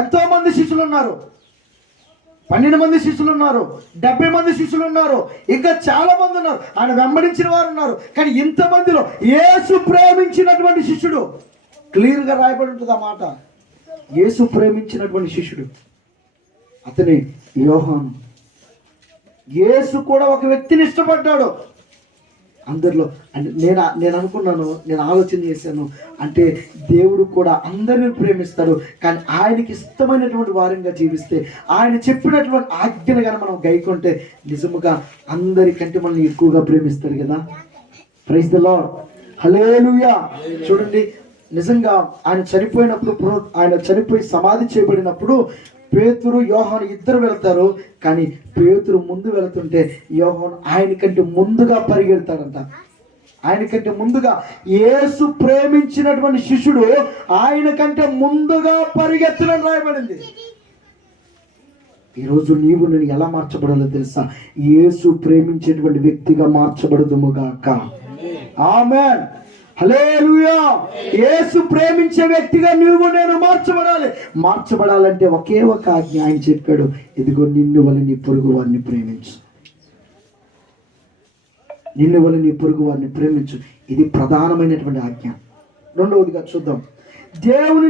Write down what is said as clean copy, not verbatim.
ఎంతో మంది శిష్యులు ఉన్నారు, 12 మంది శిష్యులు ఉన్నారు, 70 మంది శిష్యులు ఉన్నారు, ఇంకా చాలా మంది ఉన్నారు, ఆయన వెంబడించిన వారు ఉన్నారు. కానీ ఇంతమందిలో యేసు ప్రేమించినటువంటి శిష్యుడు, క్లియర్గా రాయబడి ఉంటుంది ఆ మాట, యేసు ప్రేమించినటువంటి శిష్యుడు అతనే యోహాను. యేసు కూడా ఒక వ్యక్తిని ఇష్టపడ్డాడు అందరిలో. అంటే నేను అనుకున్నాను, నేను ఆలోచన చేశాను, అంటే దేవుడు కూడా అందరిని ప్రేమిస్తాడు, కానీ ఆయనకి ఇష్టమైనటువంటి వారంగా జీవిస్తే, ఆయన చెప్పినటువంటి ఆజ్ఞను కానీ మనం గైకొంటే నిజముగా అందరికంటే మనల్ని ఎక్కువగా ప్రేమిస్తాడు కదా. ప్రైజ్ ది లార్డ్, హల్లెలూయా. చూడండి, నిజంగా ఆయన చనిపోయి సమాధి చేయబడినప్పుడు పేతురు యోహాను ఇద్దరు వెళ్తారు. కానీ పేతురు ముందు వెళ్తుంటే యోహాను ఆయనకంటే ముందుగా పరిగెడతాడంట. ఆయనకంటే ముందుగా యేసు ప్రేమించినటువంటి శిష్యుడు ఆయనకంటే ముందుగా పరిగెత్తడం రాయబడింది. ఈరోజు నీవు నేను ఎలా మార్చబడాలో తెలుసా? యేసు ప్రేమించేటువంటి వ్యక్తిగా మార్చబడుదుముగాక. ఆమేన్, హల్లెలూయా. యేసు ప్రేమించే వ్యక్తిగా నువ్వు నేను మార్చబడాలంటే ఒకే ఒక ఆజ్ఞ ఆయన చెప్పాడు, ఇదిగో నిన్ను వలె నీ పొరుగు వారిని ప్రేమించు. నిన్ను వలె నీ పొరుగు వారిని ప్రేమించు. ఇది ప్రధానమైనటువంటి ఆజ్ఞ. రెండవదిగా చూద్దాం, దేవుని